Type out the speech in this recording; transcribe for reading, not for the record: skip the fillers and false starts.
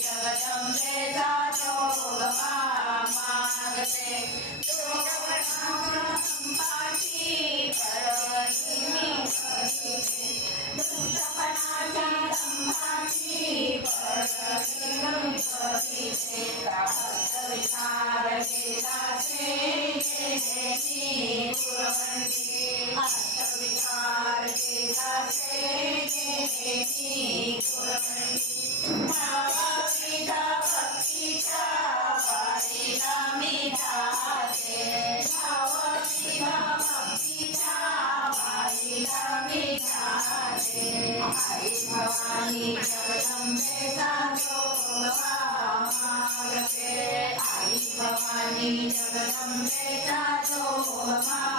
जगदम्बेचा शोभा मागते संपाची परवणी करीते दुष्टपणाच्या संपाची परवणी करीते विचार केलाचे पुरवंती विचार केलाचे पुरवंती भावविदा भक्तीच्या वारीला मिळाले भावविदा भक्तीच्या वारीला मिळाले आई भवानी जगदंबेचा शोभा मागते आई भवानी जगदंबेचा शोभा